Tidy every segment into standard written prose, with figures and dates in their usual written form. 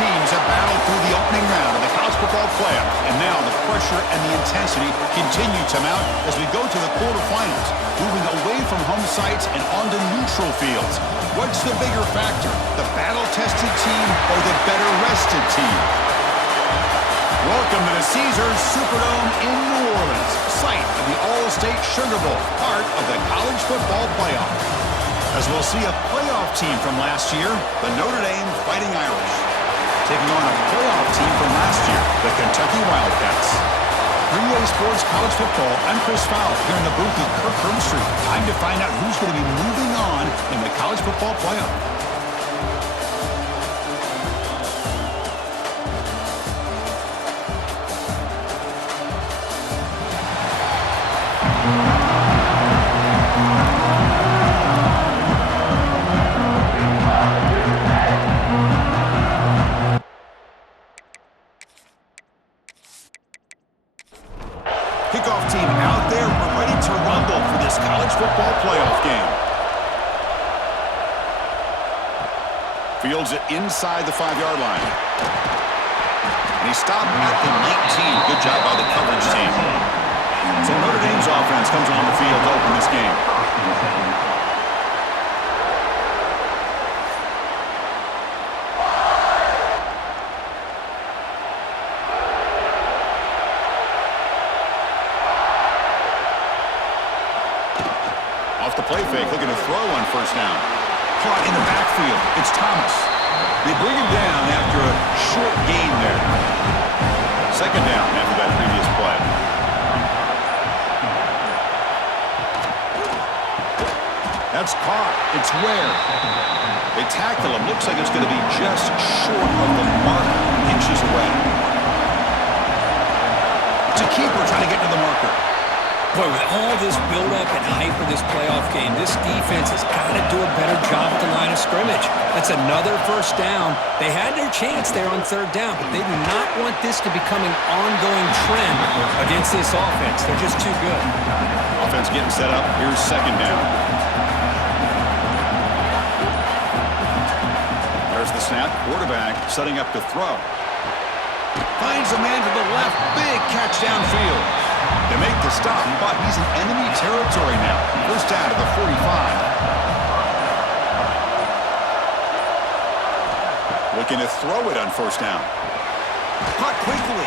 teams have battled through the opening round of the college football playoff, and now the pressure and the intensity continue to mount as we go to the quarterfinals, moving away from home sites and onto neutral fields. What's the bigger factor, the battle-tested team or the better-rested team? Welcome to the Caesars Superdome in New Orleans, site of the All-State Sugar Bowl, part of the college football playoff. As we'll see a playoff team from last year, the Notre Dame Fighting Irish, taking on a playoff team from last year, the Kentucky Wildcats. 3A Sports College Football, I'm Chris Fowle, here in the booth with Kirk Herbstreit. Time to find out who's going to be moving on in the college football playoff. Kickoff team out there. We're ready to rumble for this college football playoff game. Fields it inside the 5-yard line. And he stopped at the 19. Good job by the coverage team. So Notre Dame's offense comes on the field to open this game. Off the play fake, looking to throw on first down. Caught in the backfield. It's Thomas. They bring him down after a short gain there. Second down after that previous play. That's caught. It's Ware. They tackle him. Looks like it's going to be just short of the mark, inches away. It's a keeper trying to get to the marker. Boy, with all this build-up and hype of this playoff game, this defense has got to do a better job at the line of scrimmage. That's another first down. They had their chance there on third down, but they do not want this to become an ongoing trend against this offense. They're just too good. Offense getting set up. Here's second down. There's the snap. Quarterback setting up to throw. Finds a man to the left. Big catch downfield. They make the stop, but he's in enemy territory now. First down to the 45. Looking to throw it on first down. Caught quickly.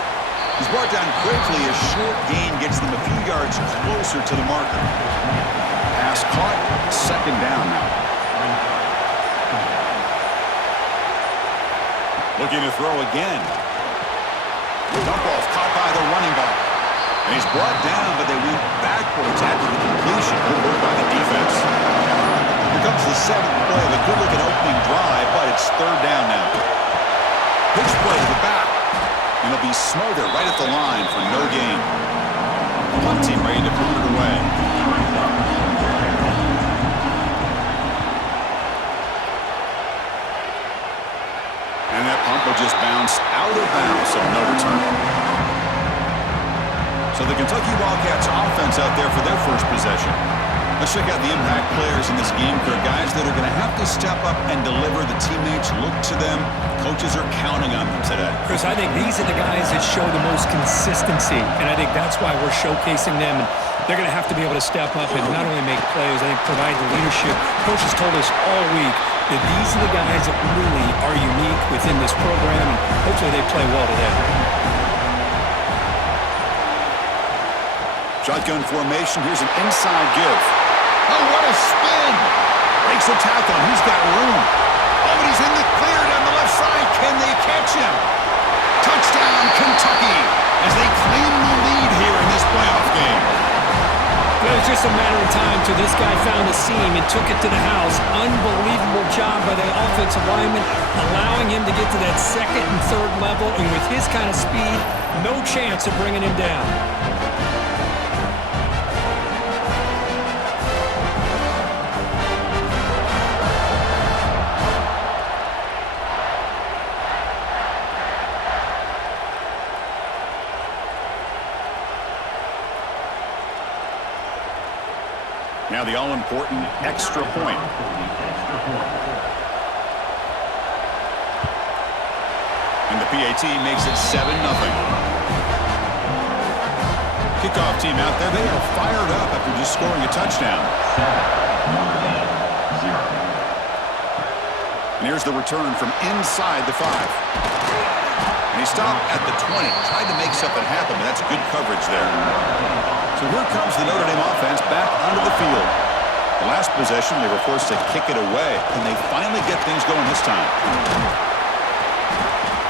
He's brought down quickly. A short gain gets them a few yards closer to the marker. Pass caught. Second down now. Looking to throw again. Dump off caught by the running back. And he's brought down, but they went backwards after the completion. Good work by the defense. Here comes the seventh play of a good-looking opening drive, but it's third down now. Pitch play to the back. And it'll be Smoother right at the line for no gain. Punt team ready to boot it away. And that punt will just bounce out of bounds, so no return. So the Kentucky Wildcats offense out there for their first possession. Let's check out the impact players in this game. They're guys that are going to have to step up and deliver. The teammates look to them. Coaches are counting on them today. Chris, I think these are the guys that show the most consistency, and I think that's why we're showcasing them. And they're going to have to be able to step up and not only make plays, I think provide the leadership. Coach has told us all week that these are the guys that really are unique within this program, and hopefully they play well today. Shotgun formation. Here's an inside give. Oh, what a spin! Breaks the tackle. He's got room. Oh, but he's in the clear down the left side. Can they catch him? Touchdown, Kentucky, as they claim the lead here in this playoff game. Well, it was just a matter of time till this guy found a seam and took it to the house. Unbelievable job by the offensive lineman, allowing him to get to that second and third level, and with his kind of speed, no chance of bringing him down. Now the all-important extra point. PAT makes it 7-0. Kickoff team out there, they are fired up after just scoring a touchdown. And here's the return from inside the 5. And he stopped at the 20. Tried to make something happen, but that's good coverage there. So here comes the Notre Dame offense back onto the field. The last possession, they were forced to kick it away. Can they finally get things going this time?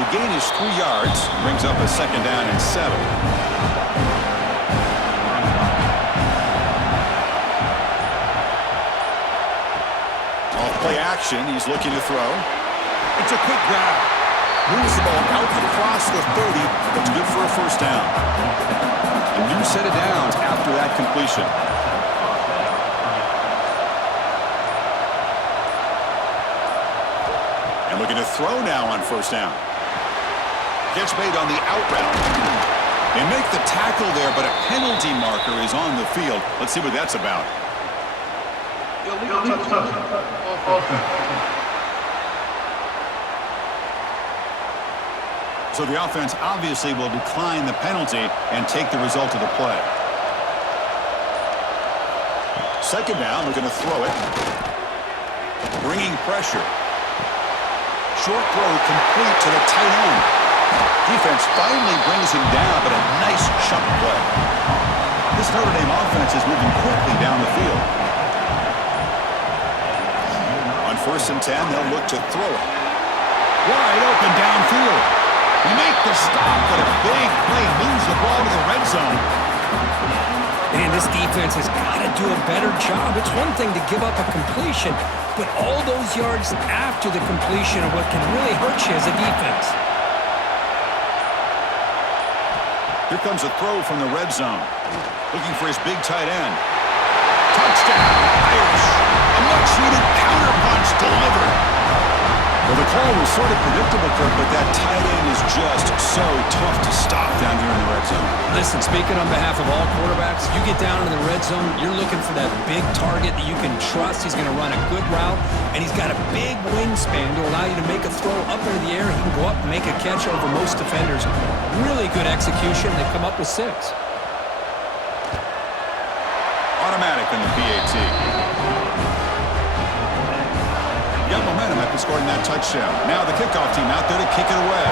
The gain is 3 yards. Brings up a 2nd down and 7. Play action. He's looking to throw. It's a quick grab. Moves the ball out across the 30. That's good for a 1st down. A new set of downs after that completion. And looking to throw now on 1st down. Catch made on the out route. They make the tackle there, but a penalty marker is on the field. Let's see what that's about. Illegal touch. So the offense obviously will decline the penalty and take the result of the play. 2nd down, we're going to throw it. Bringing pressure. Short throw complete to the tight end. Defense finally brings him down, but a nice chunk play. This Notre Dame offense is moving quickly down the field. On 1st and 10, they'll look to throw it. Wide open downfield. They make the stop, but a big play moves the ball to the red zone. Man, this defense has got to do a better job. It's one thing to give up a completion, but all those yards after the completion are what can really hurt you as a defense. Here comes a throw from the red zone. Looking for his big tight end. Touchdown, Irish. A much-needed counterpunch delivered. Well, the call was sort of predictable, Kirk, but that tight end is just so tough to stop down here in the red zone. Listen, speaking on behalf of all quarterbacks, you get down into the red zone, you're looking for that big target that you can trust. He's going to run a good route, and he's got a big wingspan to allow you to make a throw up into the air. He can go up and make a catch over most defenders. Really good execution. They come up with 6. Automatic in the PAT. Got momentum after scoring that touchdown. Now the kickoff team out there to kick it away.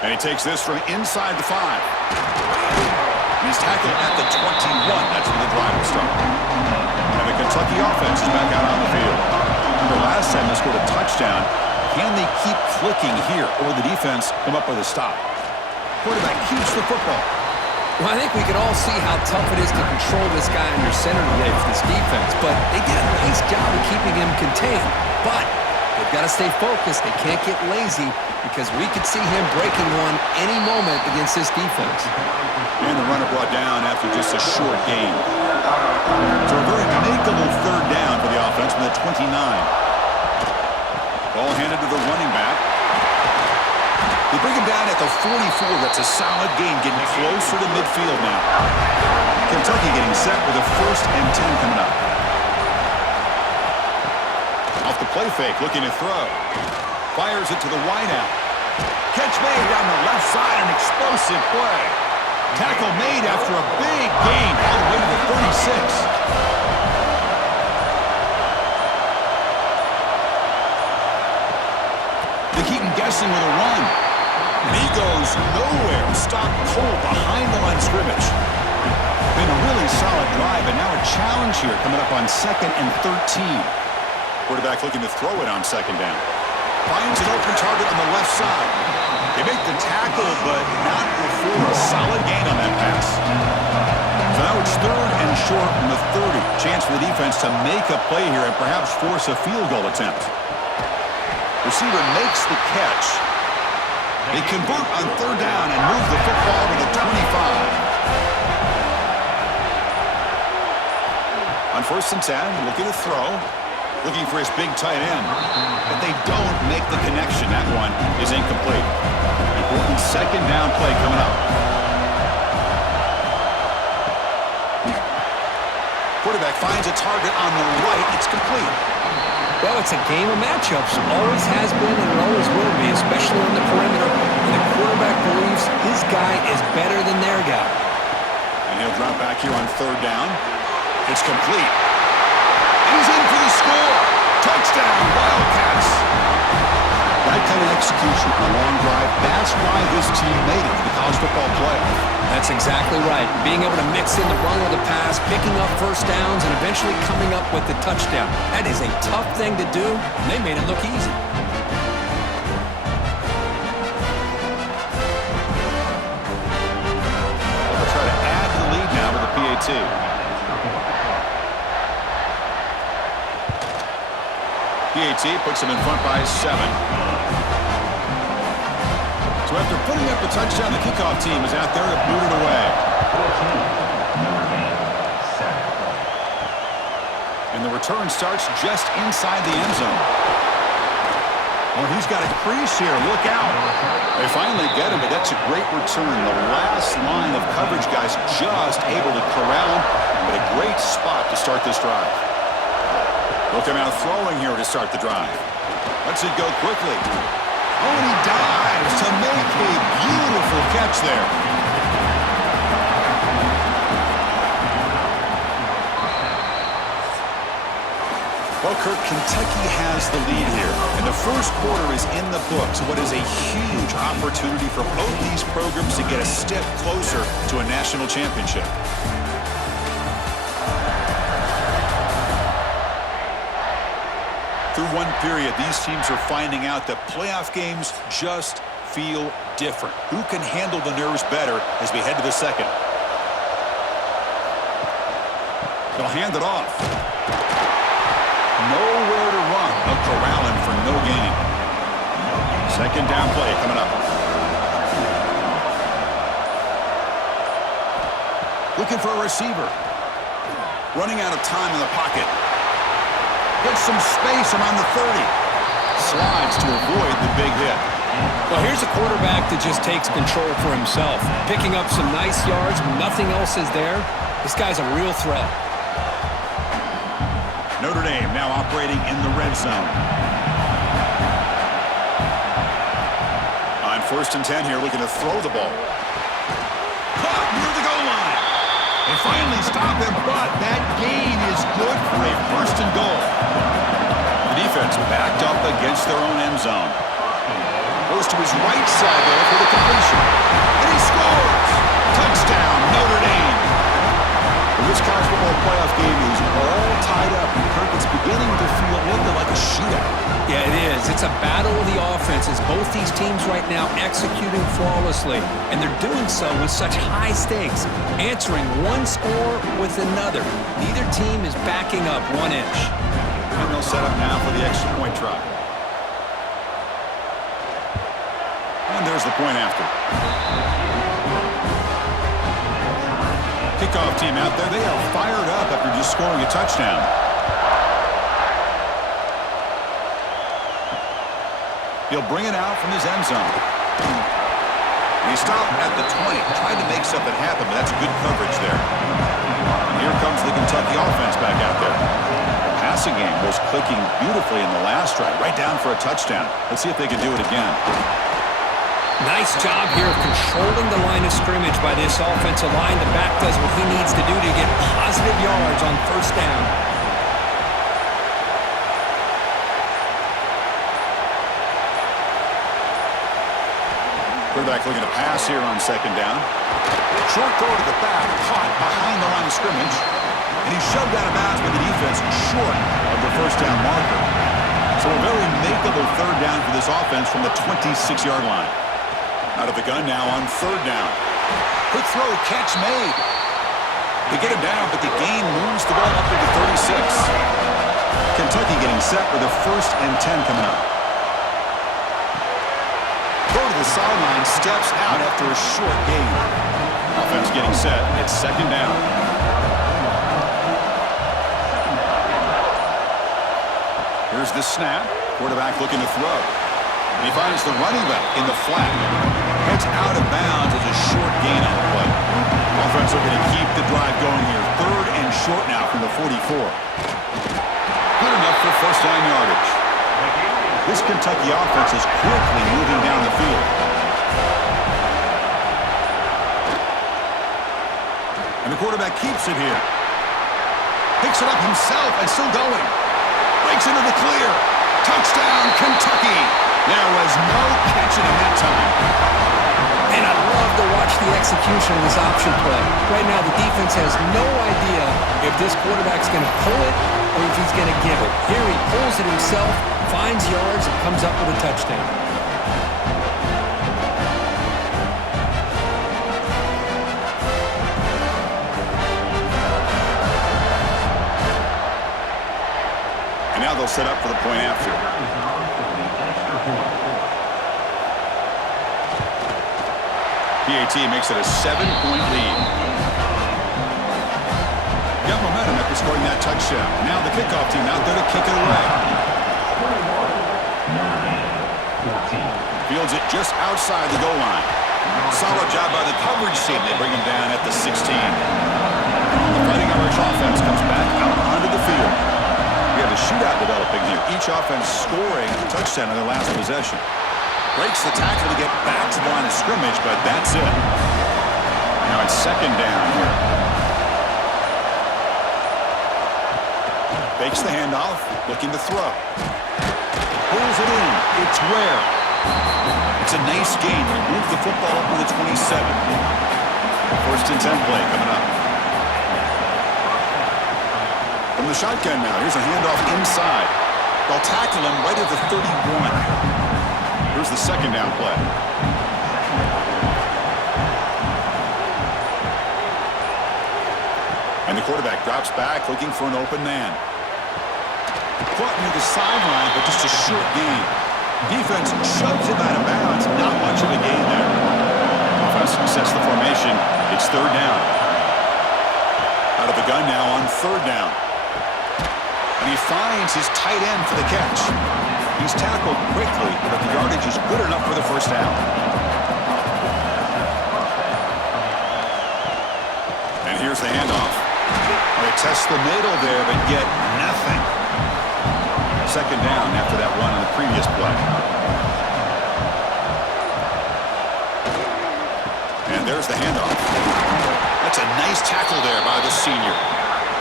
And he takes this from inside the 5. And he's tackled at the 21. That's where the drive will start. And the Kentucky offense is back out on the field. The last time they scored a touchdown. Can they keep clicking here, or will the defense come up with a stop? Quarterback keeps the football. Well, I think we can all see how tough it is to control this guy under center today for this defense, but they did a nice job of keeping him contained. But they've got to stay focused. They can't get lazy because we could see him breaking one any moment against this defense. And the runner brought down after just a short gain. So a very makeable 3rd down for the offense from the 29. Ball handed to the running back. They bring him down at the 44. That's a solid gain, getting closer to midfield now. Kentucky getting set with a 1st and 10 coming up. Off the play fake, looking to throw. Fires it to the wideout. Catch made down the left side, an explosive play. Tackle made after a big gain all the way to the 36. They keep him guessing with a run. And he goes nowhere. Stopped cold behind the line of scrimmage. Been a really solid drive, and now a challenge here coming up on 2nd and 13. Quarterback looking to throw it on 2nd down. Finds an open target on the left side. They make the tackle, but not before a solid gain on that pass. So now it's 3rd and short from the 30. Chance for the defense to make a play here and perhaps force a field goal attempt. Receiver makes the catch. They convert on 3rd down and move the football to the 25. On 1st and 10, looking to throw. Looking for his big tight end. But they don't make the connection. That one is incomplete. Important 2nd down play coming up. Quarterback finds a target on the right. It's complete. Well, it's a game of matchups. Always has been and it always will be, especially on the perimeter. And the quarterback believes his guy is better than their guy. And he'll drop back here on third down. It's complete. He's in for the score. Touchdown, Wildcats. That kind of execution on a long drive, that's why this team made it to the college football playoff. That's exactly right. Being able to mix in the run with the pass, picking up first downs, and eventually coming up with the touchdown. That is a tough thing to do, and they made it look easy. They'll try to add to the lead now with the PAT. PAT puts them in front by 7. So after putting up a touchdown, the kickoff team is out there to boot it away. And the return starts just inside the end zone. Oh, he's got a crease here. Look out. They finally get him, but that's a great return. The last line of coverage guys just able to corral him, but a great spot to start this drive. They'll come out throwing here to start the drive. Lets it go quickly. Oh, and he dives to make a beautiful catch there. Well, Kirk, Kentucky has the lead here, and the first quarter is in the books. What is a huge opportunity for both these programs to get a step closer to a national championship. Through one period, these teams are finding out that playoff games just feel different. Who can handle the nerves better as we head to the second? They'll hand it off. Nowhere to run. They'll corral him for no gain. Second down play coming up. Looking for a receiver. Running out of time in the pocket. Gets some space around the 30. Slides to avoid the big hit. Well, here's a quarterback that just takes control for himself. Picking up some nice yards. Nothing else is there. This guy's a real threat. Notre Dame now operating in the red zone. On 1st and 10 here, looking to throw the ball. Caught near the goal line. They finally stop him, but that gain is good for a 1st and goal. The defense backed up against their own end zone. Goes to his right side there for the completion. And he scores! Touchdown, Notre Dame! This college football playoff game is all tied up. Kirk, it's beginning to feel a little bit like a shootout. Yeah, it is. It's a battle of the offenses. Both these teams right now executing flawlessly, and they're doing so with such high stakes, answering one score with another. Neither team is backing up 1 inch. And they'll set up now for the extra point try. And there's the point after. Kickoff team out there. They are fired up after just scoring a touchdown. He'll bring it out from his end zone. And he stopped at the 20. Tried to make something happen, but that's good coverage there. And here comes the Kentucky offense back out there. The passing game was clicking beautifully in the last drive. Right down for a touchdown. Let's see if they can do it again. Nice job here of controlling the line of scrimmage by this offensive line. The back does what he needs to do to get positive yards on 1st down. Quarterback looking to pass here on 2nd down. Short throw to the back, caught behind the line of scrimmage. And he's shoved out of bounds by the defense short of the 1st down marker. So a very makeable 3rd down for this offense from the 26-yard line. Out of the gun now on 3rd down. Quick throw, catch made. They get him down, but the gain moves the ball up to the 36. Kentucky getting set with a 1st and 10 coming up. Go to the sideline, steps out after a short gain. Offense getting set. It's 2nd down. Here's the snap. Quarterback looking to throw. And he finds the running back in the flat. Heads out of bounds as a short gain on the play. Offense looking to keep the drive going here. 3rd and short now from the 44. Good enough for first down yardage. This Kentucky offense is quickly moving down the field. And the quarterback keeps it here. Picks it up himself and still going. Breaks into the clear. Touchdown, Kentucky. There was no catching him that time. And I love to watch the execution of this option play. Right now, the defense has no idea if this quarterback's going to pull it or if he's going to give it. Here he pulls it himself, finds yards, and comes up with a touchdown. And now they'll set up for the point after. PAT makes it a 7-point lead. Got momentum after scoring that touchdown. Now the kickoff team out there to kick it away. Fields it just outside the goal line. Solid job by the coverage team. They bring him down at the 16. The Fighting Irish offense comes back out onto the field. We have a shootout developing here. Each offense scoring a touchdown in their last possession. Breaks the tackle to get back to the line of scrimmage, but that's it. Now it's second down here. Fakes the handoff, looking to throw. Pulls it in. It's Ware. It's a nice gain. They move the football up to the 27. First and 10 play coming up. From the shotgun now, here's a handoff inside. They'll tackle him right at the 31. Here's the second down play. And the quarterback drops back, looking for an open man. Caught near the sideline, but just a short gain. Defense shoves him out of bounds. Not much of a gain there. Offense sets the formation. It's third down. Out of the gun now on third down. And he finds his tight end for the catch. He's tackled quickly, but the yardage is good enough for the first down. And here's the handoff. They test the middle there, but get nothing. Second down after that run on the previous play. And there's the handoff. That's a nice tackle there by the senior.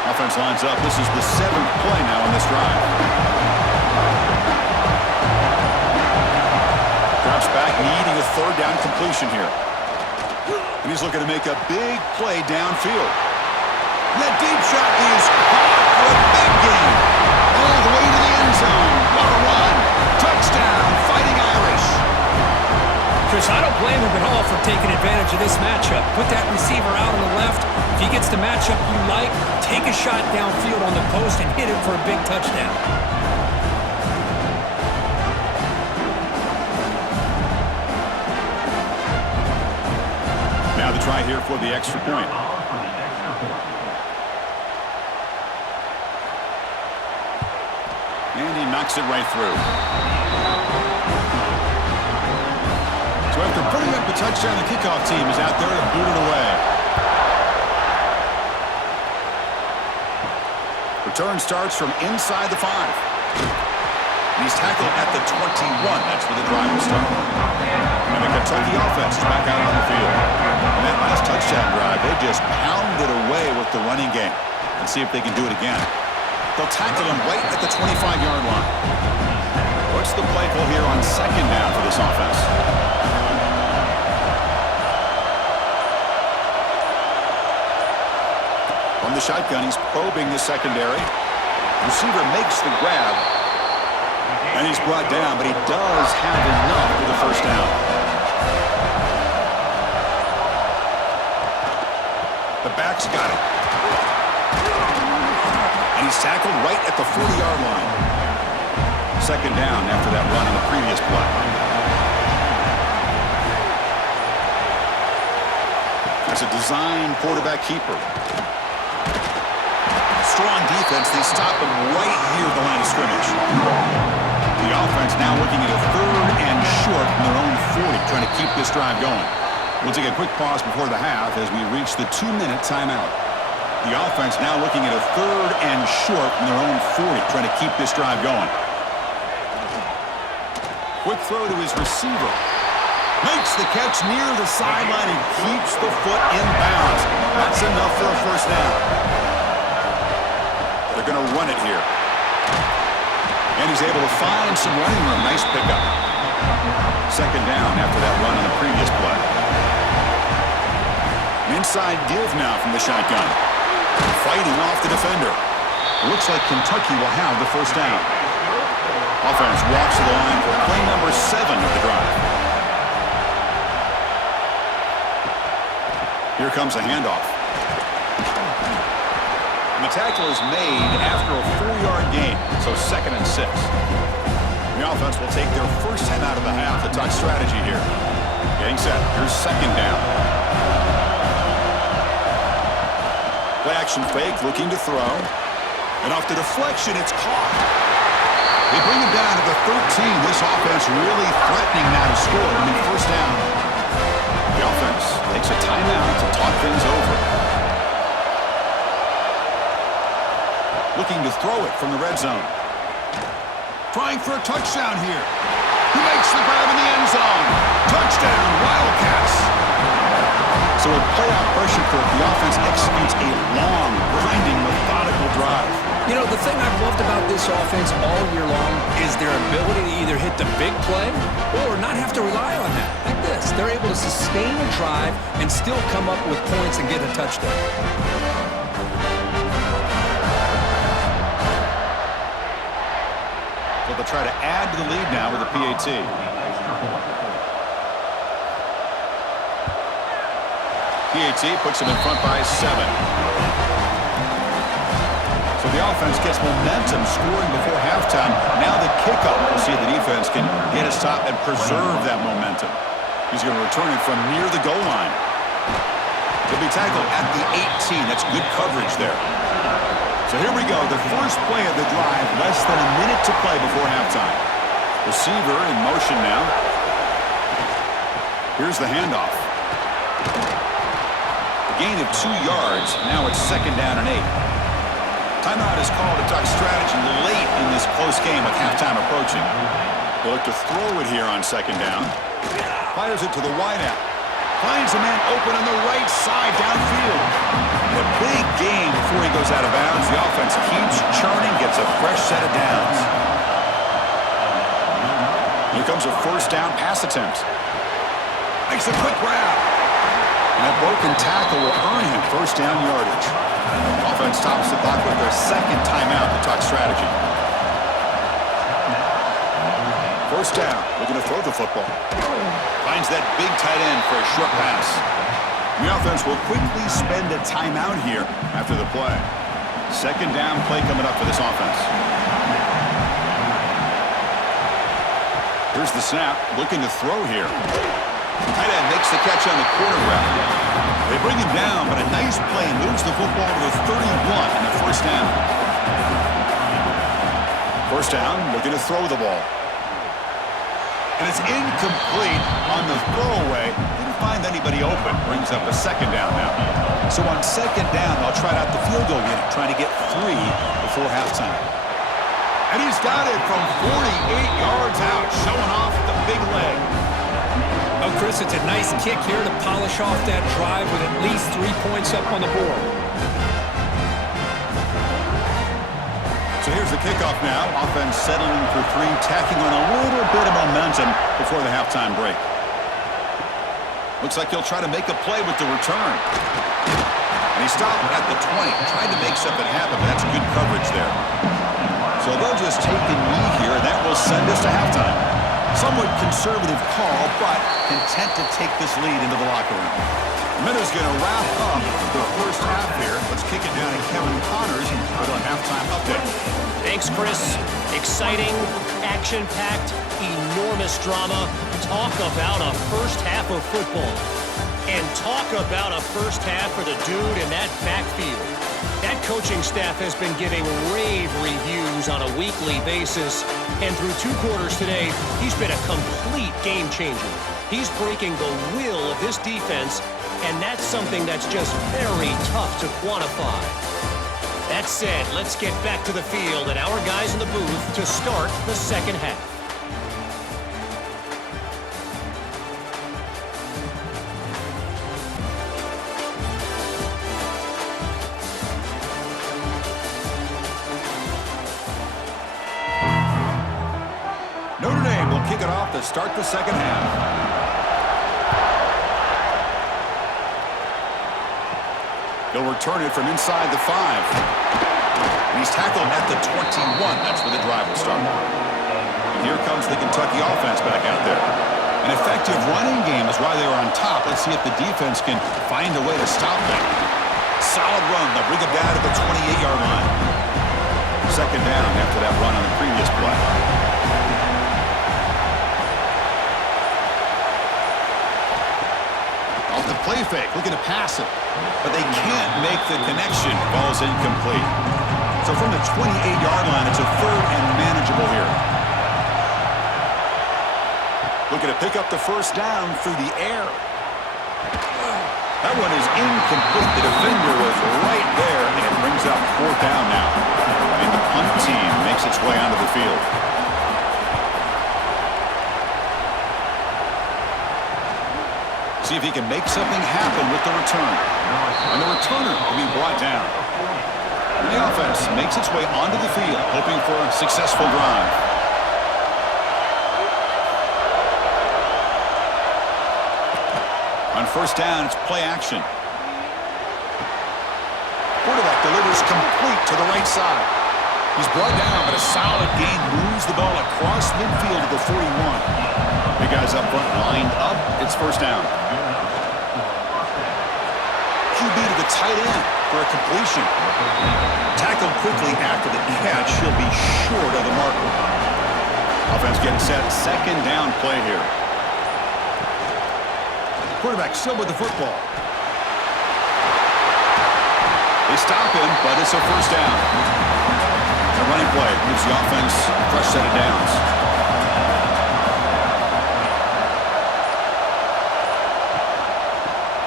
Offense lines up. This is the 7th play now on this drive. Drops back, needing a third down completion here. And he's looking to make a big play downfield. That deep shot is caught for a big gain. All the way to the end zone. What a run. Touchdown, Fighting Irish. Chris, I don't blame him at all for taking advantage of this matchup. Put that receiver out on the left. If he gets the matchup you like, take a shot downfield on the post and hit it for a big touchdown. Now the try here for the extra point. And he knocks it right through. So after putting up the touchdown, the kickoff team is out there to boot it away. Return starts from inside the 5. And he's tackled at the 21. That's where the drive will start. And the Kentucky offense is back out on the field. And that last touchdown drive, they just pounded away with the running game. Let's see if they can do it again. They'll tackle him right at the 25-yard line. What's the play call here on second down for this offense? From the shotgun, he's probing the secondary. Receiver makes the grab. And he's brought down, but he does have enough for the first down. The back's got it. And he's tackled right at the 40-yard line. Second down after that run on the previous play. As a design quarterback keeper. Strong defense. They stop him right here at the line of scrimmage. The offense now looking at a third and short from their own 40, trying to keep this drive going. We'll take a quick pause before the half as we reach the 2-minute timeout. The offense now looking at a 3rd and short from their own 40, trying to keep this drive going. Quick throw to his receiver. Makes the catch near the sideline and keeps the foot in bounds. That's enough for a first down. They're going to run it here. And he's able to find some running room. Nice pickup. Second down after that run on the previous play. Inside give now from the shotgun. Fighting off the defender. Looks like Kentucky will have the first down. Offense walks to the line for play number 7 of the drive. Here comes a handoff. And the tackle is made after a 4-yard gain, so 2nd and 6. The offense will take their first time out of the half. The touch strategy here. Getting set. Here's 2nd down. Play action fake, looking to throw. And off the deflection, it's caught. They bring him down to the 13. This offense really threatening now to score. I mean, first down. The offense takes a timeout to talk things over. Looking to throw it from the red zone. Trying for a touchdown here. He makes the grab in the end zone. Touchdown, Wildcats. So with playoff pressure curve, the offense executes a long, grinding, methodical drive. You know, the thing I've loved about this offense all year long is their ability to either hit the big play or not have to rely on that. Like this. They're able to sustain a drive and still come up with points and get a touchdown. So they'll try to add to the lead now with a PAT. PAT puts them in front by 7. So the offense gets momentum scoring before halftime. Now the kickoff. We'll see if the defense can get a stop and preserve that momentum. He's going to return it from near the goal line. He'll be tackled at the 18. That's good coverage there. So here we go. The first play of the drive. Less than a minute to play before halftime. Receiver in motion now. Here's the handoff. A gain of 2 yards. Now it's 2nd down and 8. Timeout is called to talk strategy late in this close game with halftime approaching. They'll look to throw it here on 2nd down. Fires it to the wideout. Finds a man open on the right side downfield. A big gain before he goes out of bounds. The offense keeps churning, gets a fresh set of downs. Here comes a first down pass attempt. Makes a quick grab. And that broken tackle will earn him first down yardage. Offense stops the clock with their 2nd timeout to talk strategy. First down, looking to throw the football. Finds that big tight end for a short pass. The offense will quickly spend a timeout here after the play. 2nd down play coming up for this offense. Here's the snap, looking to throw here. Tight end makes the catch on the quarter route. They bring him down, but a nice play moves the football to the 31 and the first down. First down, looking to throw the ball. And it's incomplete on the throwaway. Didn't find anybody open. Brings up a 2nd down now. So on 2nd down, they'll try out the field goal unit, trying to get 3 before halftime. And he's got it from 48 yards out, showing off the big leg. Oh, Chris, it's a nice kick here to polish off that drive with at least 3 points up on the board. So here's the kickoff now. Offense settling for 3, tacking on a little bit of momentum before the halftime break. Looks like he'll try to make a play with the return. And he stopped at the 20. Tried to make something happen, but that's good coverage there. So they'll just take the knee here, and that will send us to halftime. Somewhat conservative call, but content to take this lead into the locker room. Minuta's going to wrap up the first half here. Let's kick it down to Kevin Connors with our halftime update. Thanks, Chris. Exciting, action-packed, enormous drama. Talk about a first half of football. And talk about a first half for the dude in that backfield. That coaching staff has been giving rave reviews on a weekly basis. And through 2 quarters today, he's been a complete game changer. He's breaking the will of this defense, and that's something that's just very tough to quantify. That said, let's get back to the field and our guys in the booth to start the second half. Notre Dame will kick it off to start the second half. He'll return it from inside the 5. And he's tackled at the 21. That's where the drive will start. And here comes the Kentucky offense back out there. An effective running game is why they were on top. Let's see if the defense can find a way to stop them. Solid run. They'll bring it down to the 28-yard line. Second down after that run on the previous play. Off the play fake, looking to pass it. But they can't make the connection. Ball's incomplete. So from the 28-yard line, it's a third and manageable here. Looking to pick up the first down through the air. That one is incomplete. The defender was right there, and it brings up fourth down now. And the punt team makes its way onto the field. See if he can make something happen with the return. And the returner will be brought down. And the offense makes its way onto the field, hoping for a successful drive. On first down, it's play action. Quarterback delivers complete to the right side. He's brought down, but a solid gain moves the ball across midfield to the 41. The guys up front lined up. It's first down. QB to the tight end for a completion. Tackled quickly after the catch. He'll be short of the marker. Offense getting set. Second down play here. Quarterback still with the football. They stop him, but it's a first down. A running play gives the offense a fresh set of downs.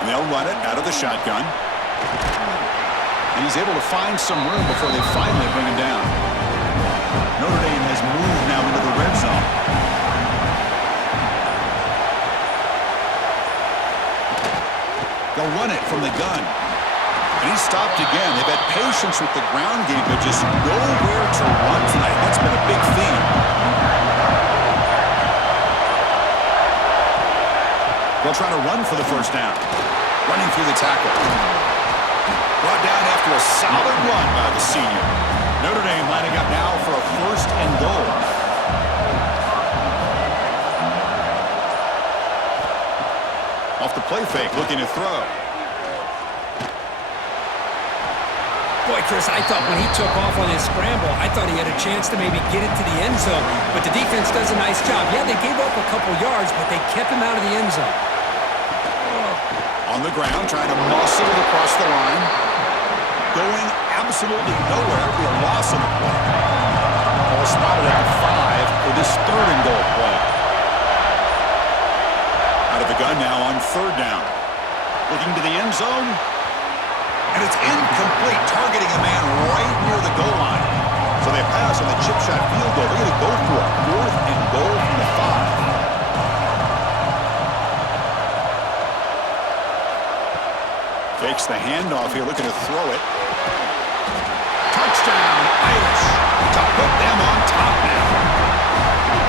And they'll run it out of the shotgun. And he's able to find some room before they finally bring him down. Notre Dame has moved now into the red zone. They'll run it from the gun. And he's stopped again. They've had patience with the ground game, but just nowhere to run tonight. That's been a big theme. They'll try to run for the first down. Running through the tackle. Brought down after a solid run by the senior. Notre Dame lining up now for a first and goal. Off the play fake, looking to throw. Boy, Chris, I thought when he took off on his scramble, I thought he had a chance to maybe get it to the end zone. But the defense does a nice job. Yeah, they gave up a couple yards, but they kept him out of the end zone. On the ground, trying to muscle it across the line. Going absolutely nowhere. That'll be a loss on the play. Ball spotted at the 5 for this third and goal play. Out of the gun now on third down. Looking to the end zone. And it's incomplete, targeting a man right near the goal line. So they pass on the chip shot field goal. They're going to go for it. Fourth and goal from the 5. Fakes the handoff here, looking to throw it. Touchdown, Irish, to put them on top now.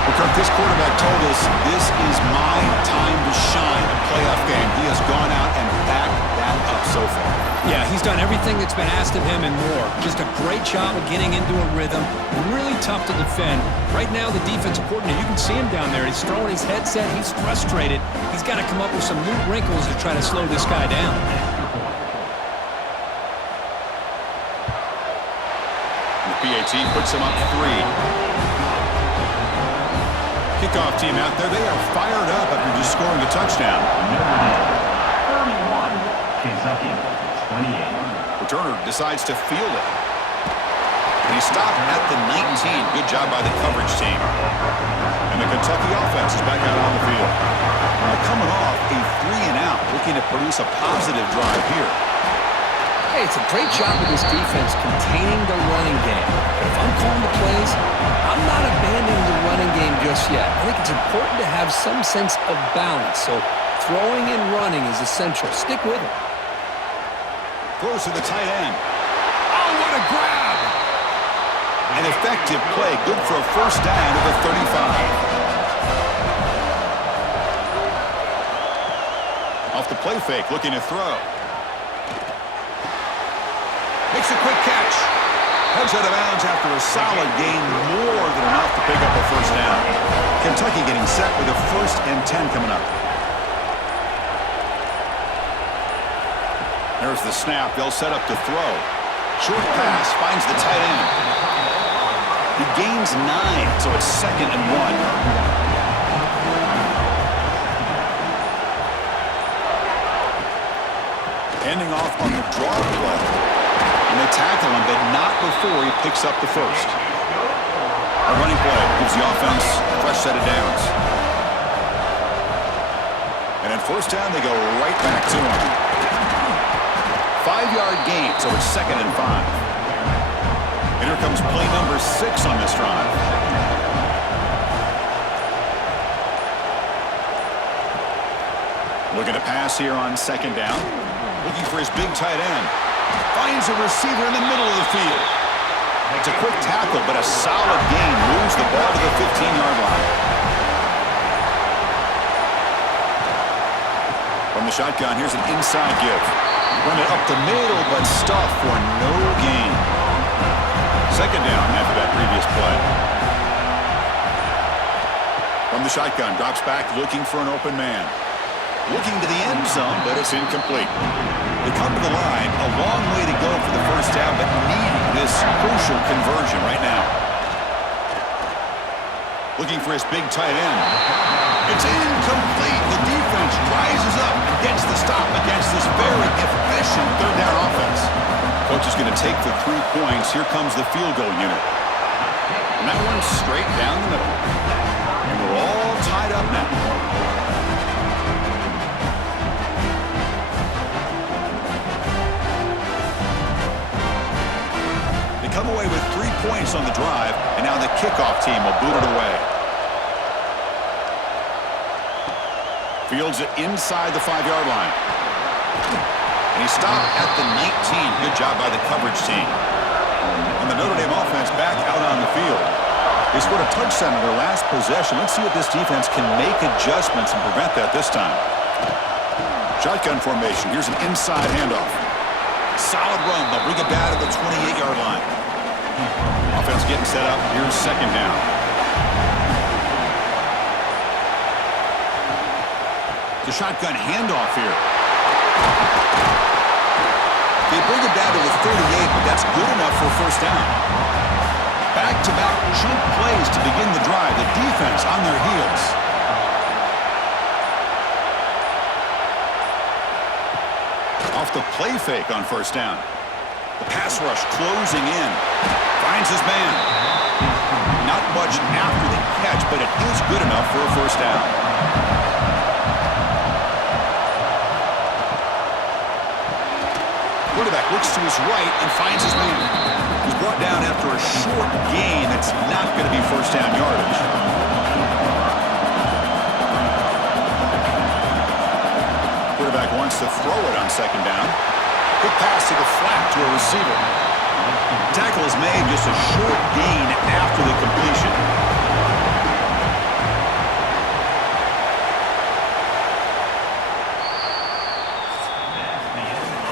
Well, Kirk, this quarterback told us this is my time to shine, a playoff game. He has gone out and backed that up so far. Yeah, he's done everything that's been asked of him and more. Just a great job of getting into a rhythm. Really tough to defend. Right now, the defensive coordinator, you can see him down there. He's throwing his headset. He's frustrated. He's got to come up with some new wrinkles to try to slow this guy down. PAT puts him up 3. Kickoff team out there. They are fired up after just scoring a touchdown. 31, Kentucky, 28. Returner decides to field it. And he stopped at the 19. Good job by the coverage team. And the Kentucky offense is back out on the field. Coming off a 3-and-out, looking to produce a positive drive here. Hey, it's a great job of this defense containing the running game. But if I'm calling the plays, I'm not abandoning the running game just yet. I think it's important to have some sense of balance. So throwing and running is essential. Stick with it. Throws to the tight end. Oh, what a grab! An effective play, good for a first down at the 35. Off the play fake, looking to throw. Makes a quick catch. Heads out of bounds after a solid gain, more than enough to pick up a first down. Kentucky getting set with a 1st and 10 coming up. There's the snap. They'll set up to throw. Short pass finds the tight end. He gains 9, so it's 2nd and 1. Ending off on the draw play. And they tackle him, but not before he picks up the first. A running play gives the offense a fresh set of downs. And at first down, they go right back to him. 5-yard gain, so it's 2nd and 5. And here comes play number 6 on this drive. Looking to pass here on 2nd down. Looking for his big tight end. Finds a receiver in the middle of the field. It's a quick tackle, but a solid gain. Moves the ball to the 15-yard line. From the shotgun, here's an inside give. Run it up the middle, but stuffed for no gain. 2nd down after that previous play. From the shotgun, drops back looking for an open man. Looking to the end zone, but it's incomplete. They come to the line, a long way to go for the first down, but needing this crucial conversion right now. Looking for his big tight end. It's incomplete. The defense rises up and gets the stop against this very efficient 3rd down offense. Coach is going to take the 3 points. Here comes the field goal unit. And that one's straight down the middle. And we're all tied up now. Come away with 3 points on the drive, and now the kickoff team will boot it away. Fields it inside the 5-yard line. And he stopped at the 19. Good job by the coverage team. And the Notre Dame offense back out on the field. They scored a touchdown in their last possession. Let's see if this defense can make adjustments and prevent that this time. Shotgun formation. Here's an inside handoff. Solid run. They'll bring it down to the 28-yard line. Offense getting set up. Here's 2nd down. The shotgun handoff here. They bring it down to the 38, but that's good enough for a first down. Back-to-back chunk plays to begin the drive. The defense on their heels. Off the play fake on first down. The pass rush closing in. Finds his man. Not much after the catch, but it is good enough for a first down. Quarterback looks to his right and finds his man. He's brought down after a short gain that's not going to be first down yardage. Quarterback wants to throw it on 2nd down. Quick pass to the flat to a receiver. Tackle is made, just a short gain after the completion.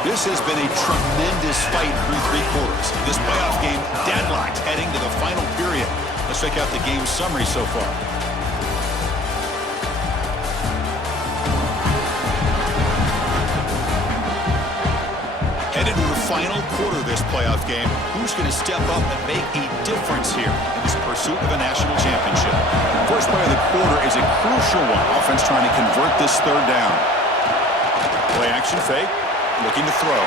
This has been a tremendous fight through 3 quarters. This playoff game deadlocked heading to the final period. Let's check out the game summary so far. Headed to the final quarter of this playoff game. Who's going to step up and make a difference here in this pursuit of a national championship? First play of the quarter is a crucial one. Offense trying to convert this 3rd down. Play action fake. Looking to throw.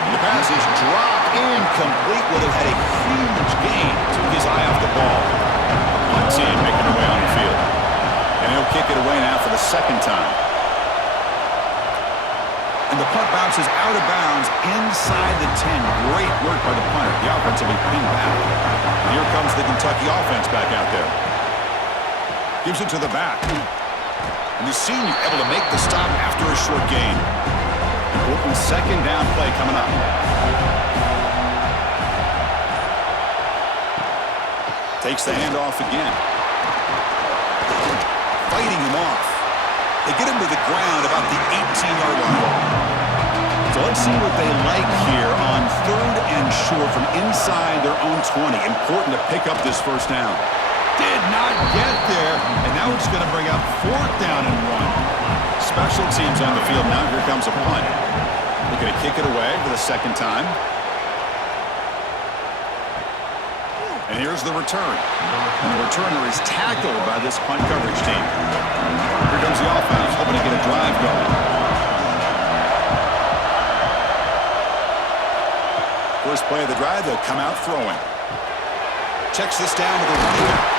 And the pass is dropped incomplete. Would have had a huge gain. Took his eye off the ball. On team making their way on the field. And he'll kick it away now for the second time. And the punt bounces out of bounds inside the 10. Great work by the punter. The offense will be pinned back. And here comes the Kentucky offense back out there. Gives it to the back. And the senior able to make the stop after a short gain. Important second down play coming up. Takes the handoff again. Fighting him off. They get him to the ground about the 18-yard line. So let's see what they like here on 3rd and short from inside their own 20. Important to pick up this first down. Did not get there, and now it's going to bring up 4th down and 1. Special teams on the field now. Here comes a punt. They're going to kick it away for the second time. And here's the return. And the returner is tackled by this punt coverage team. Here comes the offense, hoping to get a drive going. First play of the drive, they'll come out throwing. Checks this down to the running back.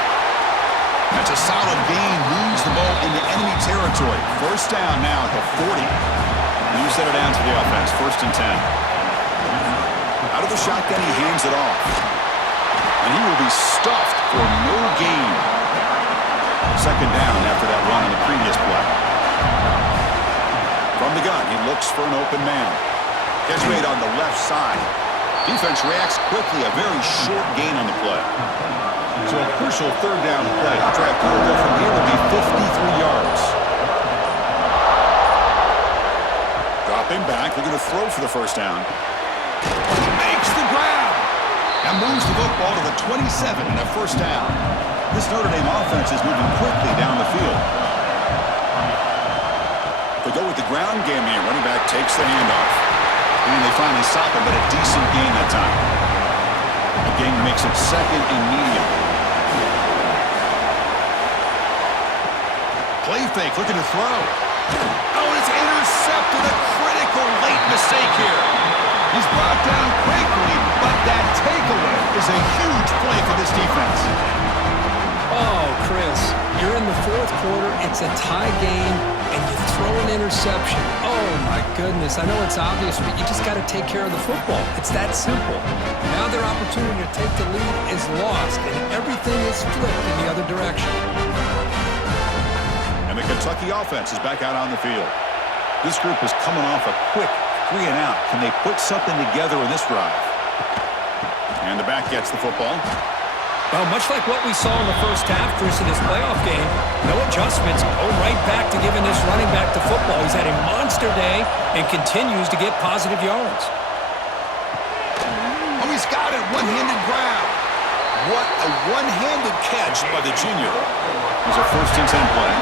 That's a solid gain. Moves the ball into enemy territory. First down now at the 40. And you set it down to the offense. 1st and 10. Out of the shotgun, he hands it off. And he will be stuffed for no gain. Second down after that run on the previous play. From the gun, he looks for an open man. Catch made on the left side. Defense reacts quickly. A very short gain on the play. So a crucial 3rd down play. The drive total from here will be 53 yards. Dropping back, looking to throw for the first down. Makes the grab. And moves the football to the 27 and a first down. This Notre Dame offense is moving quickly down the field. They go with the ground game here. Running back takes the handoff. And they finally stop him, but a decent gain that time. The gain makes it 2nd and medium. Play fake, looking to throw. Oh, it's intercepted. A critical late mistake here. He's brought down quickly, but that takeaway is a huge play for this defense. Oh, Chris, you're in the 4th quarter. It's a tie game, and you throw an interception. Oh, my goodness. I know it's obvious, but you just got to take care of the football. It's that simple. Now their opportunity to take the lead is lost, and everything is flipped in the other direction. And the Kentucky offense is back out on the field. This group is coming off a quick 3 and out. Can they put something together in this drive? And the back gets the football. Well, much like what we saw in the first half, Chris, in this playoff game, no adjustments. Go right back to giving this running back the football. He's had a monster day and continues to get positive yards. Oh, he's got it. One-handed grab. What a one-handed catch by the junior. It was a 1st and 10 play.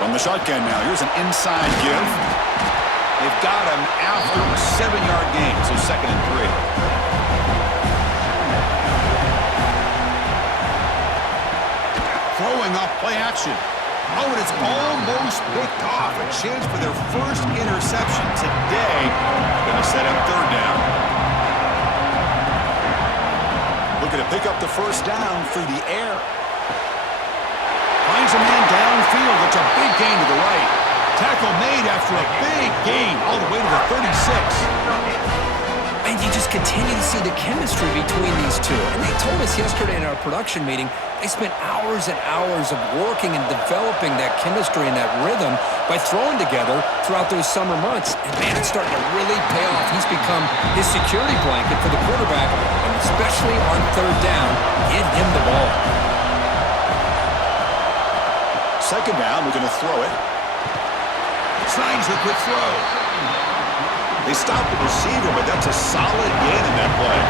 From the shotgun now, here's an inside give. They've got him after a 7-yard gain, so 2nd and 3. Throwing off play action. Oh, and it's almost picked off. A chance for their first interception today. Going to set up 3rd down. Looking to pick up the first down through the air. Finds a man downfield. It's a big gain to the right. Tackle made after a big gain all the way to the 36. And you just continue to see the chemistry between these two. And they told us yesterday in our production meeting, they spent hours and hours of working and developing that chemistry and that rhythm by throwing together throughout those summer months. And man, it's starting to really pay off. He's become his security blanket for the quarterback, and especially on 3rd down, give him the ball. 2nd down, we're going to throw it. Signs the quick throw. They stopped the receiver, but that's a solid gain in that play.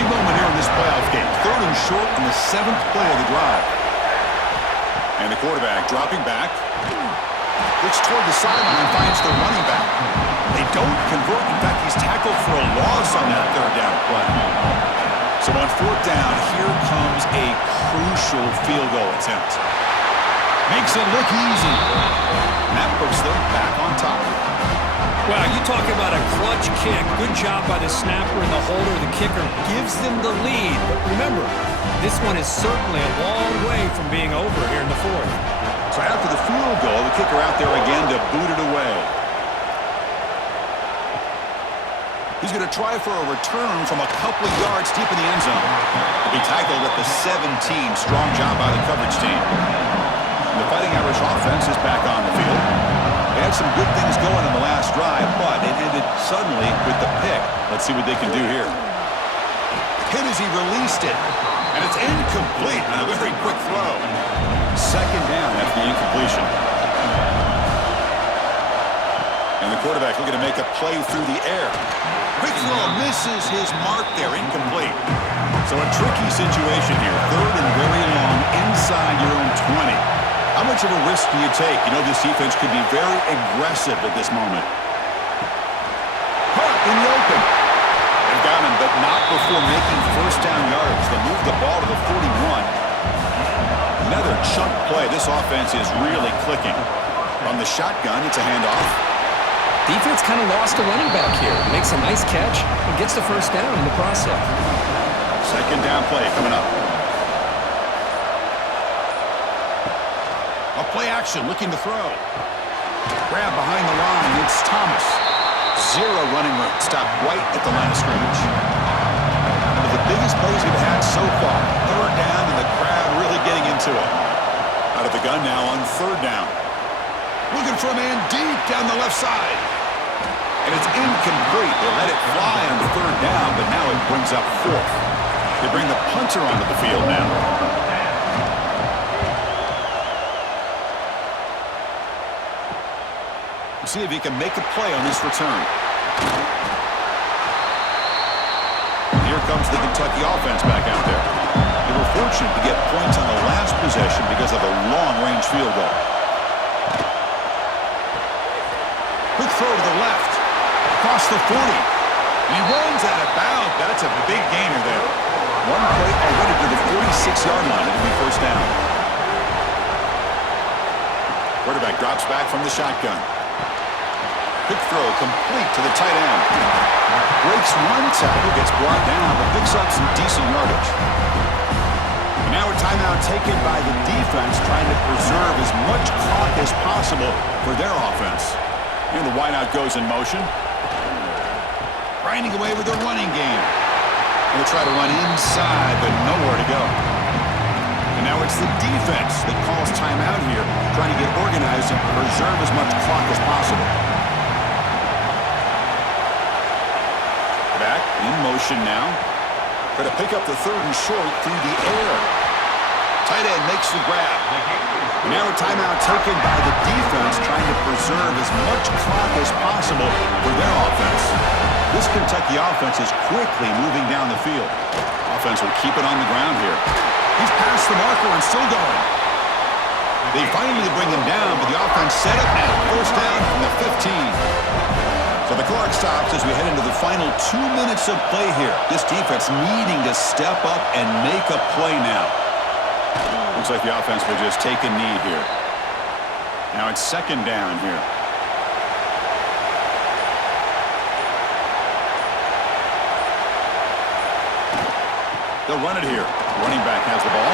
Big moment here in this playoff game. 3rd and short in the 7th play of the drive. And the quarterback dropping back. Looks toward the sideline, finds the running back. They don't convert. In fact, he's tackled for a loss on that 3rd down play. So on 4th down, here comes a crucial field goal attempt. Makes it look easy. And that puts them back on top. Well, you talk about a clutch kick. Good job by the snapper and the holder. The kicker gives them the lead. But remember, this one is certainly a long way from being over here in the fourth. So after the field goal, the kicker out there again to boot it away. He's going to try for a return from a couple of yards deep in the end zone. He'll be tackled at the 17. Strong job by the coverage team. And the Fighting Irish offense is back on the field. They had some good things going in the last drive, but it ended suddenly with the pick. Let's see what they can do here. Hit as he released it. And it's incomplete on a very quick throw. Second down after the incompletion. And the quarterback looking to make a play through the air. Quick throw misses his mark there, incomplete. So a tricky situation here. Third and very long inside your own 20. How much of a risk do you take? You know this defense could be very aggressive at this moment. Caught in the open. They've got him, but not before making first down yards. They move the ball to the 41. Another chunk play. This offense is really clicking. From the shotgun, it's a handoff. Defense kind of lost a running back here. Makes a nice catch and gets the first down in the process. Second down play coming up. A play action looking to throw. Grab behind the line. It's Thomas. Zero running room. Stopped right at the line of scrimmage. One of the biggest plays we've had so far. Third down and the crowd really getting into it. Out of the gun now on third down. Looking for a man deep down the left side. And it's incomplete. They let it fly on third down, but now it brings up fourth. They bring the punter onto the field now. We'll see if he can make a play on this return. Here comes the Kentucky offense back out there. They were fortunate to get points on the last possession because of a long-range field goal. Quick throw to the left. Across the 40. He runs out of bounds. That's a big gainer there. One play already to the 46-yard line. It'll be first down. Quarterback drops back from the shotgun. Quick throw complete to the tight end. Breaks one tackle, gets brought down, but picks up some decent yardage. And now a timeout taken by the defense, trying to preserve as much clock as possible for their offense. And the wideout goes in motion. Grinding away with their running game. And they try to run inside, but nowhere to go. And now it's the defense that calls timeout here, trying to get organized and preserve as much clock as possible. Back in motion now. Try to pick up the third and short through the air. Tight end makes the grab. Now a timeout taken by the defense, trying to preserve as much clock as possible for their offense. This Kentucky offense is quickly moving down the field. Offense will keep it on the ground here. He's past the marker and still going. They finally bring him down, but the offense set up now. First down from the 15. So the clock stops as we head into the final 2 minutes of play here. This defense needing to step up and make a play now. Looks like the offense will just take a knee here. Now it's second down here. They'll run it here. Running back has the ball.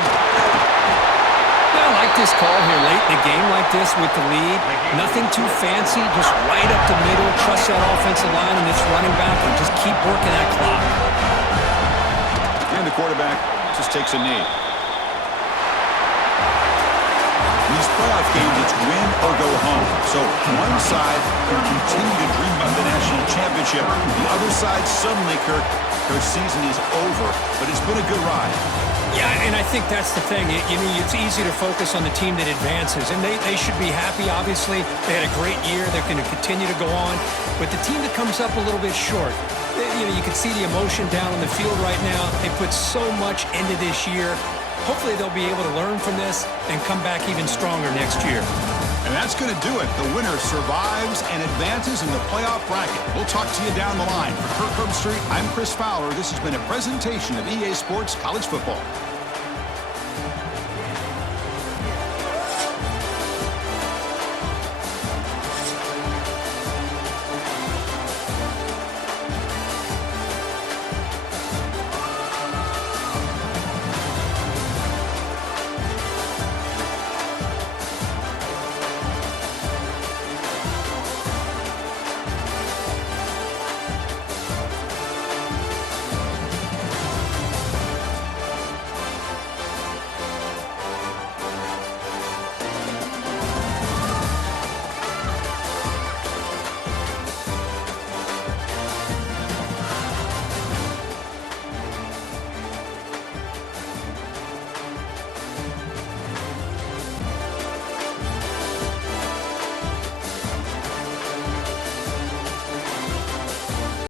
Yeah, I like this call here late in the game like this with the lead. Nothing too fancy, just right up the middle. Trust that offensive line and this running back and just keep working that clock. And the quarterback just takes a knee. These playoff games, it's win or go home. So one side can continue to dream about the national championship. The other side suddenly, Kirk, their season is over, but it's been a good ride. Yeah, and I think that's the thing. You know, it's easy to focus on the team that advances, and they should be happy, obviously. They had a great year. They're going to continue to go on. But the team that comes up a little bit short, you know, you can see the emotion down on the field right now. They put so much into this year. Hopefully they'll be able to learn from this and come back even stronger next year. And that's going to do it. The winner survives and advances in the playoff bracket. We'll talk to you down the line. For Kirk Herbstreit, I'm Chris Fowler. This has been a presentation of EA Sports College Football.